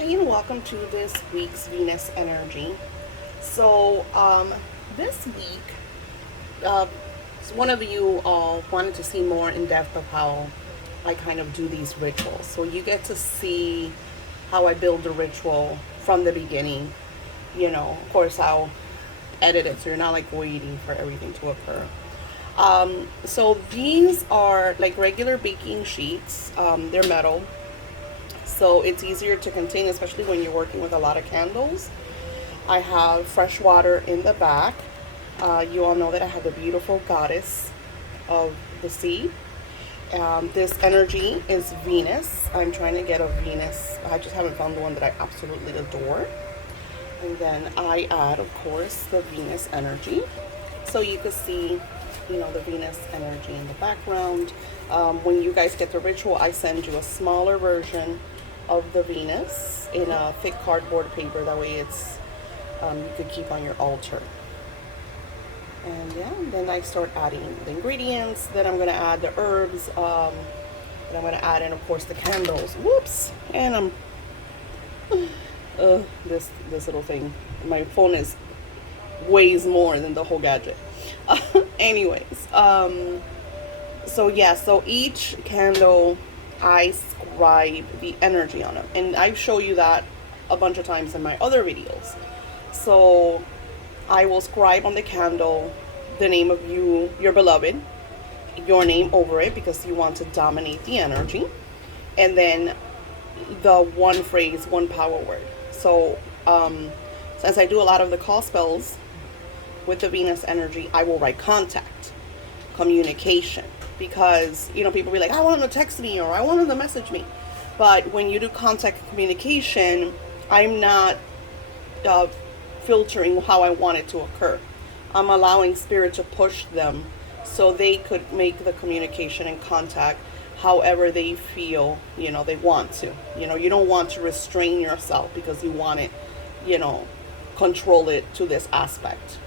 Hey, and welcome to this week's Venus Energy. So, this week, uh, one of you all wanted to see more in depth of how I kind of do these rituals. So, you get to see how I build the ritual from the beginning. Of course, I'll edit it so you're not like waiting for everything to occur. So, these are like regular baking sheets, they're metal, so it's easier to contain, especially when you're working with a lot of candles. I have fresh water in the back. You all know that I have the beautiful goddess of the sea. This energy is Venus. I'm trying to get a Venus. I just haven't found the one that I absolutely adore. And then I add, of course, the Venus energy. So you can see, the Venus energy in the background. When you guys get the ritual, I send you a smaller version of the Venus in a thick cardboard paper. That way it's you could keep on your altar. And yeah, then I start adding the ingredients. Then I'm gonna add the herbs. Then I'm gonna add in, of course, the candles. Whoops! And I'm this little thing. My phone weighs more than the whole gadget. Anyways, so yeah, so each candle I scribe the energy on them, and I show you that a bunch of times in my other videos. So I will scribe on the candle the name of you, your beloved, your name over it because you want to dominate the energy, and then the one phrase, one power word. So since I do a lot of the call spells with the Venus energy, I will write contact, communication, because people be like, I want them to text me or I want them to message me. But when you do contact communication, I'm not filtering how I want it to occur. I'm allowing spirit to push them so they could make the communication and contact however they feel they want to. You don't want to restrain yourself because you want it, control it to this aspect.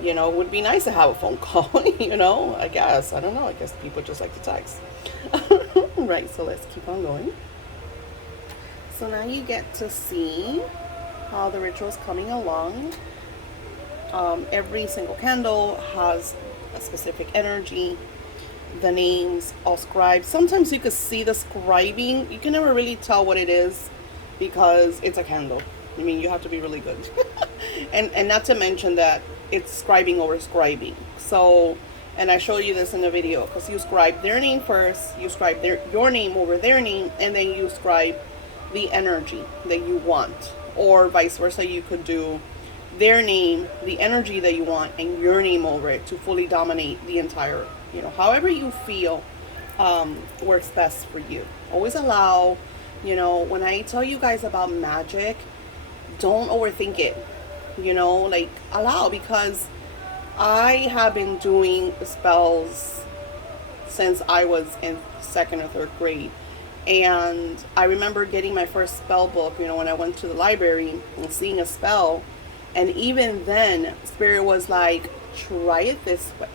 It would be nice to have a phone call, I guess. I don't know. I guess people just like to text. Right, so let's keep on going. So now you get to see how the ritual is coming along. Every single candle has a specific energy. The names all scribed. Sometimes you can see the scribing. You can never really tell what it is because it's a candle. I mean, you have to be really good. and not to mention that it's scribing over scribing. So, and I show you this in the video, because you scribe their name first, you scribe your name over their name, and then you scribe the energy that you want. Or vice versa, you could do their name, the energy that you want, and your name over it to fully dominate the entire, however you feel works best for you. Always allow, when I tell you guys about magic, don't overthink it. Like allow, because I have been doing spells since I was in second or third grade. And I remember getting my first spell book, when I went to the library and seeing a spell. And even then, Spirit was like, try it this way.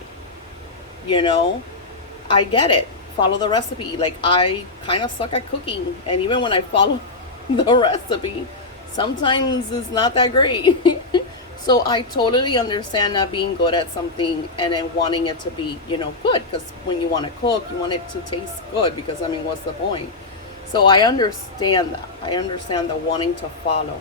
I get it. Follow the recipe. Like, I kind of suck at cooking. And even when I follow the recipe, sometimes it's not that great. So I totally understand not being good at something and then wanting it to be, good. Because when you want to cook, you want it to taste good. Because, what's the point? So I understand that. I understand the wanting to follow.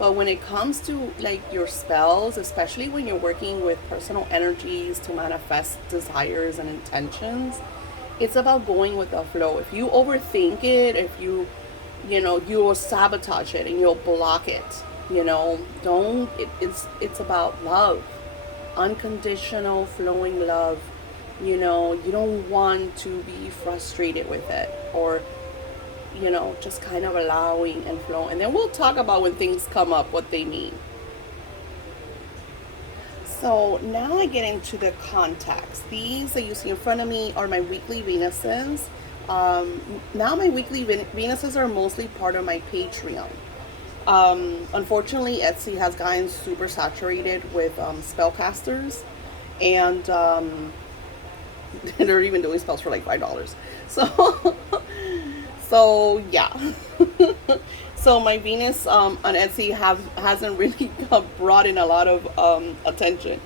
But when it comes to like your spells, especially when you're working with personal energies to manifest desires and intentions, it's about going with the flow. If you overthink it, if you will sabotage it and you'll block it. It's about love, unconditional flowing love. You don't want to be frustrated with it, or just kind of allowing and flow. And then we'll talk about when things come up, what they mean. So now I get into the contacts. These that you see in front of me are my weekly Venuses. Now my weekly Venuses are mostly part of my Patreon. Unfortunately, Etsy has gotten super saturated with spellcasters, and they're even doing spells for like $5. So yeah. So my Venus on Etsy hasn't really brought in a lot of attention.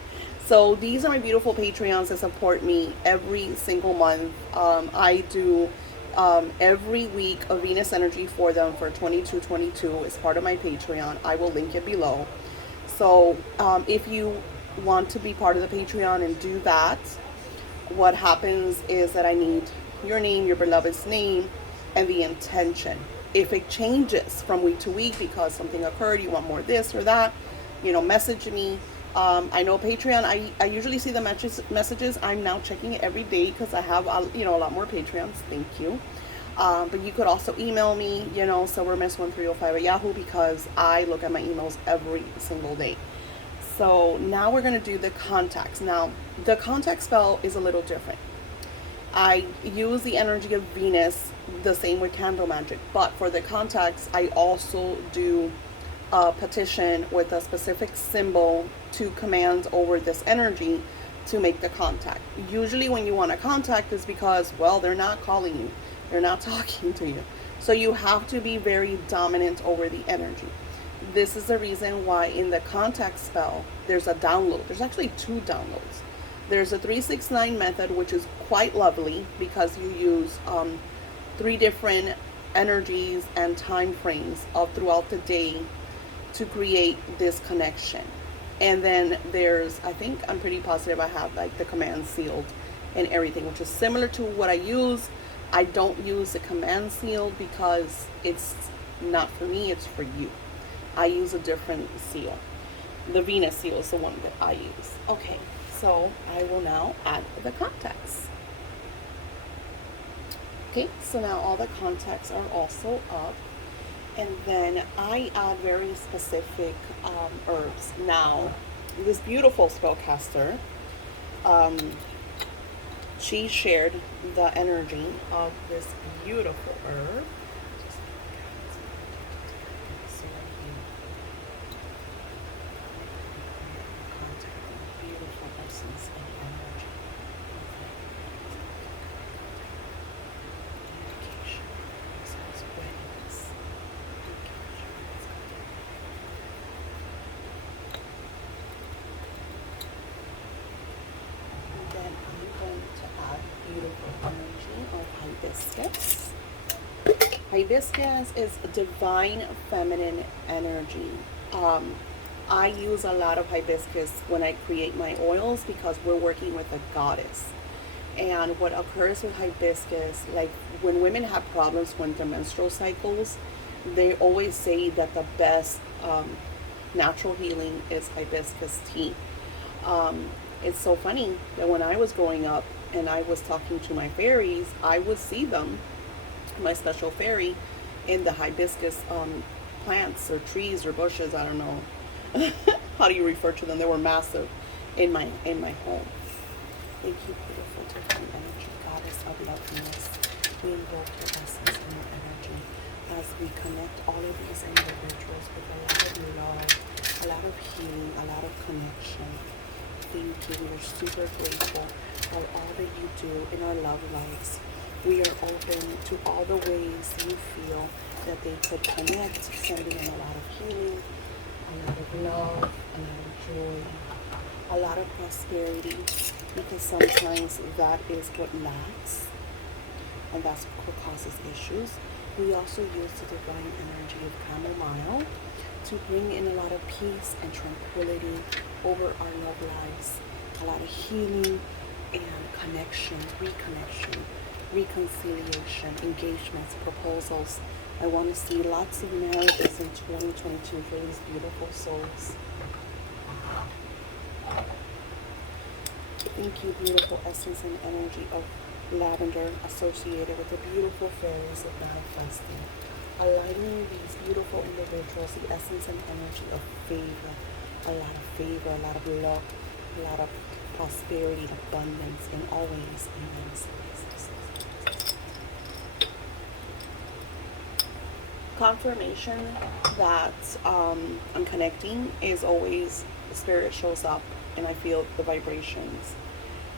So these are my beautiful Patreons that support me every single month. I do every week a Venus energy for them for 2222 as part of my Patreon. I will link it below. So if you want to be part of the Patreon and do that, what happens is that I need your name, your beloved's name, and the intention. If it changes from week to week because something occurred, you want more this or that, message me. I know Patreon, I usually see the messages. I'm now checking it every day because I have, a lot more Patreons. Thank you. But you could also email me, silvermess1305 at Yahoo, because I look at my emails every single day. So now we're going to do the contacts. Now, the contact spell is a little different. I use the energy of Venus the same with candle magic, but for the contacts, I also do a petition with a specific symbol to command over this energy to make the contact. Usually when you want to contact is because, well, they're not calling you. They're not talking to you. So you have to be very dominant over the energy. This is the reason why in the contact spell, there's a download. There's actually 2 downloads. There's a 369 method, which is quite lovely because you use 3 different energies and time frames throughout the day to create this connection. And then there's, I'm pretty positive I have like the command sealed and everything, which is similar to what I use. I don't use the command seal because it's not for me, it's for you. I use a different seal. The Venus seal is the one that I use. Okay, so I will now add the contacts. Okay, so now all the contacts are also up. And then I add very specific herbs. Now, this beautiful spellcaster, she shared the energy of this beautiful herb. Beautiful essence of energy. Invocation. Sounds wetness. And then I'm going to add beautiful energy of hibiscus. Hibiscus is divine feminine energy. I use a lot of hibiscus when I create my oils because we're working with a goddess. And what occurs with hibiscus, like when women have problems with their menstrual cycles, they always say that the best natural healing is hibiscus tea. It's so funny that when I was growing up and I was talking to my fairies, I would see them, my special fairy, in the hibiscus plants or trees or bushes, I don't know. How do you refer to them? They were massive in my home. Thank you, beautiful divine energy, goddess of loveliness. We invoke your essence and your energy as we connect all of these individuals with a lot of love, a lot of healing, a lot of connection. Thank you. We're super grateful for all that you do in our love lives. We are open to all the ways you feel that they could connect, sending in a lot of healing, a lot of love, a lot of joy, a lot of prosperity, because sometimes that is what lacks, and that's what causes issues. We also use the divine energy of chamomile to bring in a lot of peace and tranquility over our love lives, a lot of healing and connection, reconnection, reconciliation, engagements, proposals. I want to see lots of marriages in 2022 for these beautiful souls. Thank you, beautiful essence and energy of lavender associated with the beautiful fairies of manifesting. Aligning these beautiful individuals, the essence and energy of favor, a lot of luck, a lot of prosperity, abundance, and always immense. Confirmation that I'm connecting is always spirit shows up and I feel the vibrations.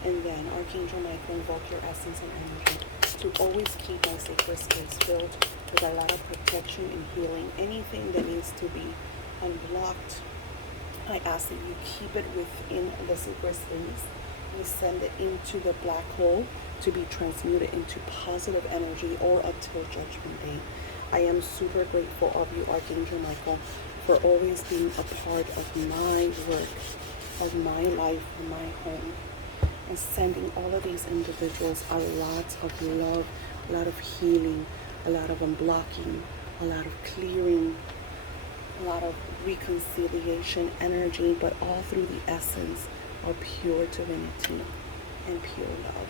And then Archangel Michael, invoke your essence and energy to always keep my sacred space filled with a lot of protection and healing. Anything that needs to be unblocked, I ask that you keep it within the sacred space. You send it into the black hole to be transmuted into positive energy or until Judgment Day. I am super grateful of you, Archangel Michael, for always being a part of my work, of my life, of my home, and sending all of these individuals a lot of love, a lot of healing, a lot of unblocking, a lot of clearing, a lot of reconciliation energy, but all through the essence of pure divinity and pure love.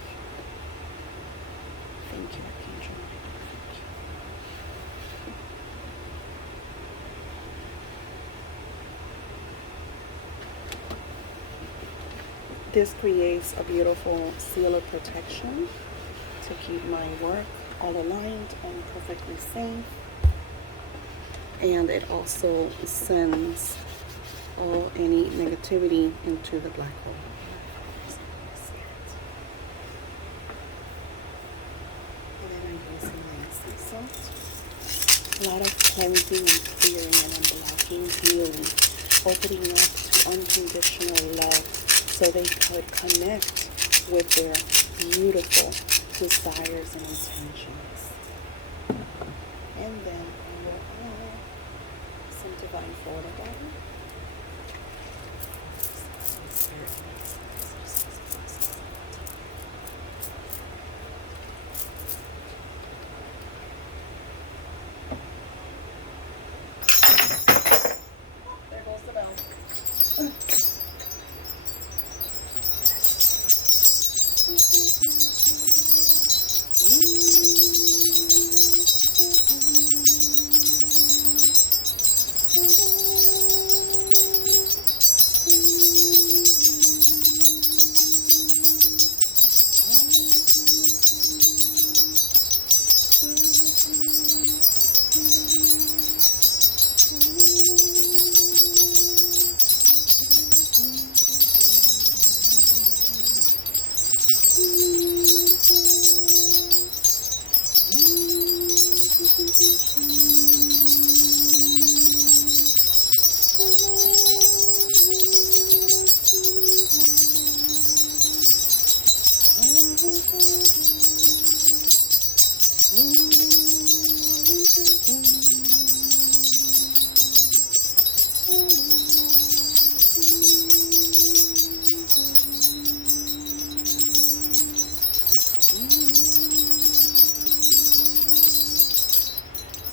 Thank you, Archangel. Thank you. This creates a beautiful seal of protection to keep my work all aligned and perfectly safe. And it also sends all any negativity into the black hole. And then I use some lancing salt. A lot of cleansing and clearing and unblocking, healing, opening up to unconditional love so they could connect with their beautiful desires and intentions. And then I will add some divine Florida water. There goes the bell.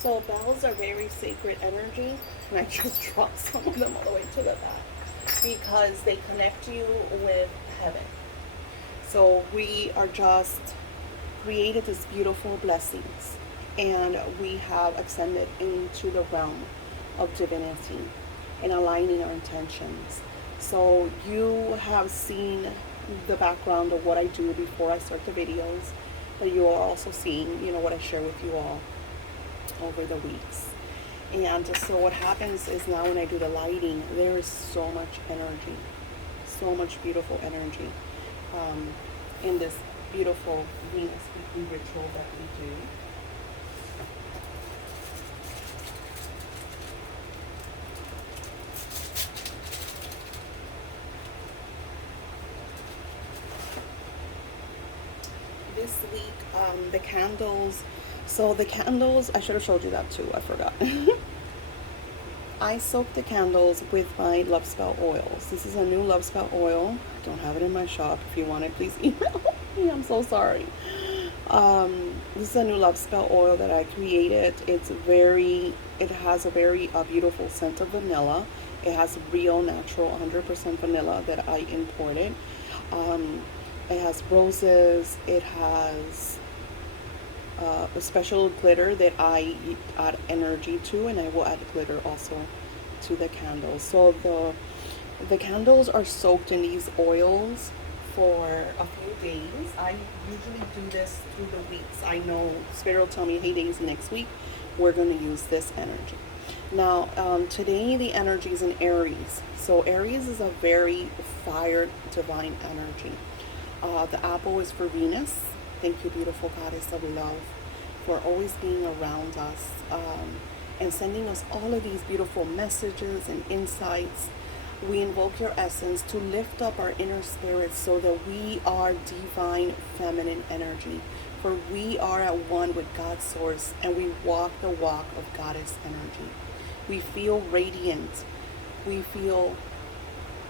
So bells are very sacred energy, and I just dropped some of them all the way to the back because they connect you with heaven. So we are just created these beautiful blessings, and we have ascended into the realm of divinity and aligning our intentions. So you have seen the background of what I do before I start the videos, but you are also seeing, what I share with you all over the weeks. And so what happens is now when I do the lighting, there is so much energy, so much beautiful energy in this beautiful Venus weekly ritual that we do. This week, the candles. So the candles, I should have showed you that too, I forgot. I soak the candles with my Love Spell oils. This is a new Love Spell oil. I don't have it in my shop. If you want it, please email me. I'm so sorry. This is a new Love Spell oil that I created. It has a very beautiful scent of vanilla. It has real, natural, 100% vanilla that I imported. It has roses. It has a special glitter that I add energy to, and I will add glitter also to the candles. So the candles are soaked in these oils for a few days. I usually do this through the weeks. I know Spirit will tell me, hey, days next week we're going to use this energy. Now today the energy is in Aries. So Aries is a very fire divine energy. The apple is for Venus. Thank you, beautiful goddess of love, for always being around us, and sending us all of these beautiful messages and insights. We invoke your essence to lift up our inner spirits so that we are divine feminine energy. For we are at one with God's source, and we walk the walk of goddess energy. We feel radiant. We feel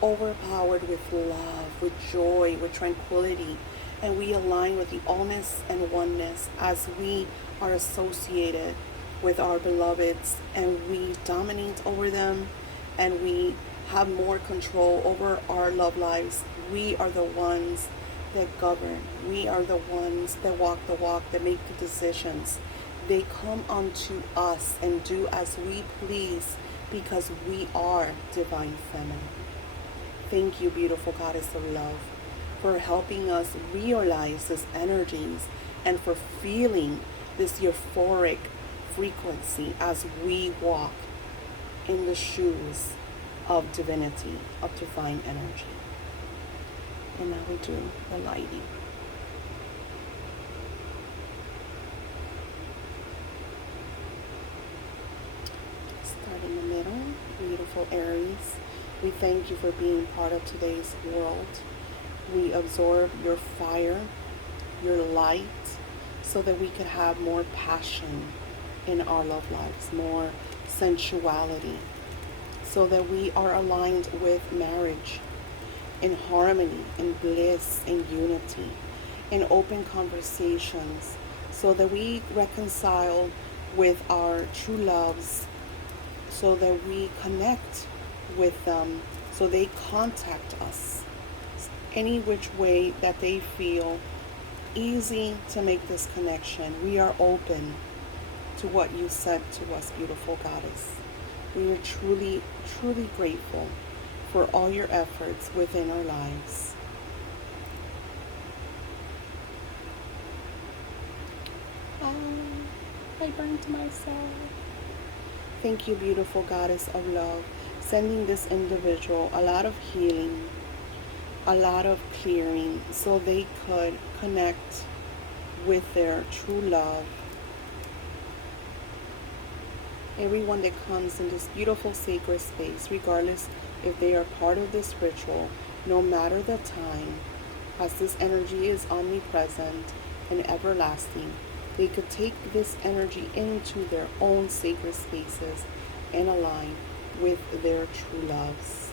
overpowered with love, with joy, with tranquility, and we align with the allness and oneness as we are associated with our beloveds, and we dominate over them, and we have more control over our love lives. We are the ones that govern. We are the ones that walk the walk, that make the decisions. They come unto us and do as we please because we are divine feminine. Thank you, beautiful goddess of love, for helping us realize these energies and for feeling this euphoric frequency as we walk in the shoes of divinity, of divine energy. And now we do the lighting. Start in the middle, beautiful Aries. We thank you for being part of today's world. We absorb your fire, your light, so that we could have more passion in our love lives, more sensuality, so that we are aligned with marriage in harmony, in bliss, in unity, in open conversations, so that we reconcile with our true loves, so that we connect with them, so they contact us any which way that they feel easy to make this connection. We are open to what you said to us, beautiful goddess. We are truly, truly grateful for all your efforts within our lives. I burned myself. Thank you, beautiful goddess of love, sending this individual a lot of healing, a lot of clearing, so they could connect with their true love. Everyone that comes in this beautiful sacred space, regardless if they are part of this ritual, no matter the time, as this energy is omnipresent and everlasting, they could take this energy into their own sacred spaces and align with their true loves.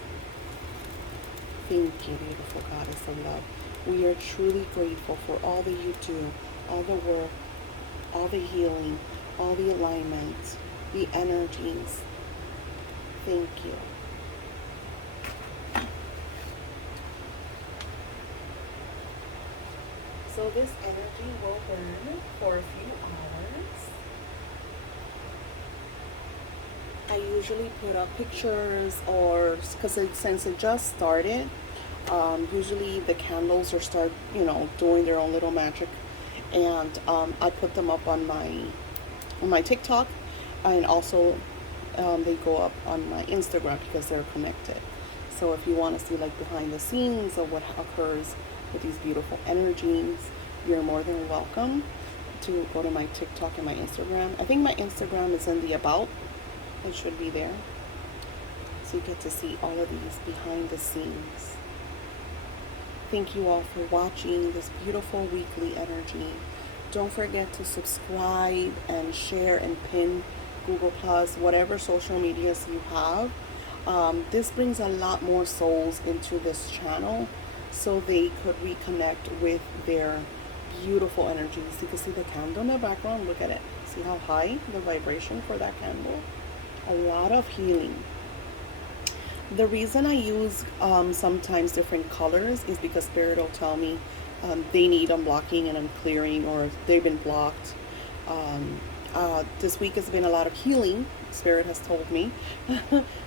Thank you, beautiful goddess of love. We are truly grateful for all that you do, all the work, all the healing, all the alignment, the energies. Thank you. So this energy will burn for a few hours. I usually put up pictures, or because since it just started, usually the candles are doing their own little magic, and I put them up on my TikTok, and also they go up on my Instagram because they're connected. So if you want to see like behind the scenes of what occurs with these beautiful energies, you're more than welcome to go to my TikTok and my Instagram. I think my Instagram is in the about. It should be there. So you get to see all of these behind the scenes. Thank you all for watching this beautiful weekly energy. Don't forget to subscribe and share and pin Google Plus, whatever social medias you have. This brings a lot more souls into this channel so they could reconnect with their beautiful energies. You can see the candle in the background. Look at it. See how high the vibration for that candle? A lot of healing. The reason I use sometimes different colors is because Spirit will tell me they need unblocking and unclearing, or they've been blocked. This week has been a lot of healing, Spirit has told me.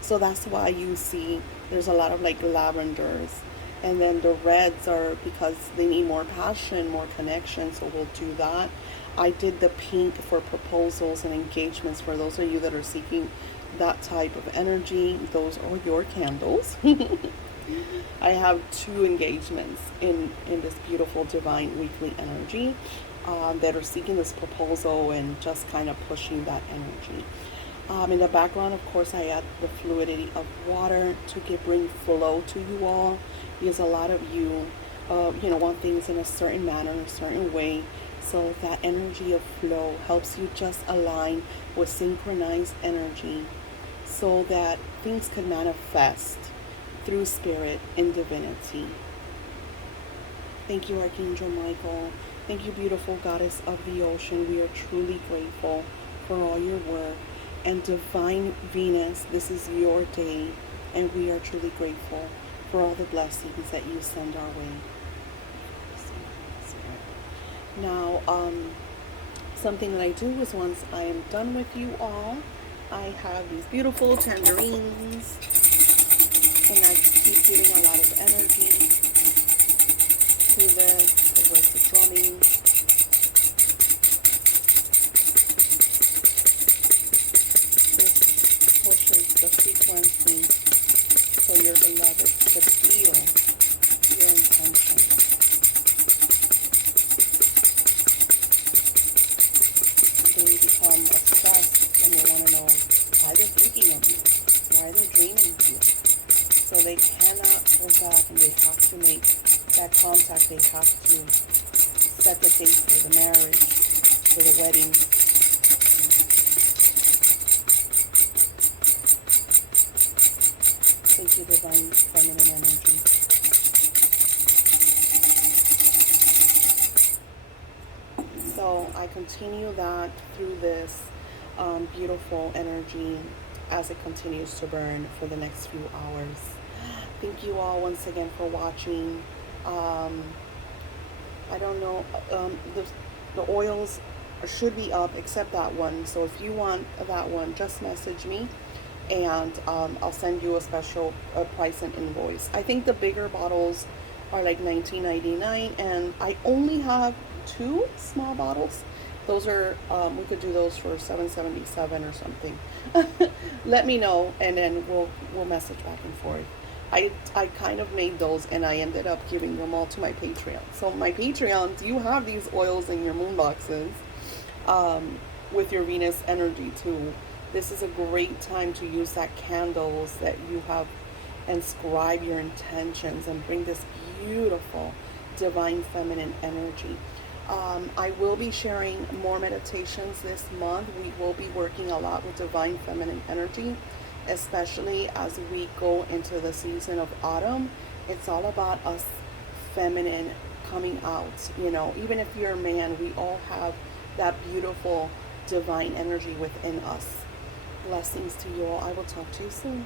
So that's why you see there's a lot of like lavenders. And then the reds are because they need more passion, more connection, so we'll do that. I did the pink for proposals and engagements for those of you that are seeking that type of energy. Those are your candles. I have 2 engagements in this beautiful divine weekly energy. that are seeking this proposal and just kind of pushing that energy. In the background, of course, I add the fluidity of water to bring flow to you all, because a lot of you, want things in a certain manner, in a certain way. So that energy of flow helps you just align with synchronized energy so that things can manifest through spirit and divinity. Thank you, Archangel Michael. Thank you, beautiful goddess of the ocean. We are truly grateful for all your work. And divine Venus, this is your day, and we are truly grateful for all the blessings that you send our way. Now, something that I do is once I am done with you all, I have these beautiful tangerines, and I keep giving a lot of energy to this with the drumming. This pushes the frequency for your beloved to feel your intention. They become obsessed and they want to know why they're thinking of you, why they're dreaming of you. So they cannot hold back, and they have to make that contact. They have to set the date for the marriage, for the wedding. Thank you, divine feminine energy. So I continue that through this beautiful energy as it continues to burn for the next few hours. Thank you all once again for watching. I don't know, the oils should be up except that one. So if you want that one, just message me, and I'll send you a special price and invoice. I think the bigger bottles are like $19.99, and I only have 2 small bottles. Those are we could do those for $7.77 or something. Let me know, and then we'll message back and forth. I kind of made those, and I ended up giving them all to my Patreon. So my Patreons, you have these oils in your moon boxes with your Venus energy too. This is a great time to use that candles that you have, and scribe your intentions and bring this beautiful divine feminine energy. I will be sharing more meditations this month. We will be working a lot with divine feminine energy, especially as we go into the season of autumn. It's all about us feminine coming out. Even if you're a man, we all have that beautiful divine energy within us. Blessings to you all. I will talk to you soon.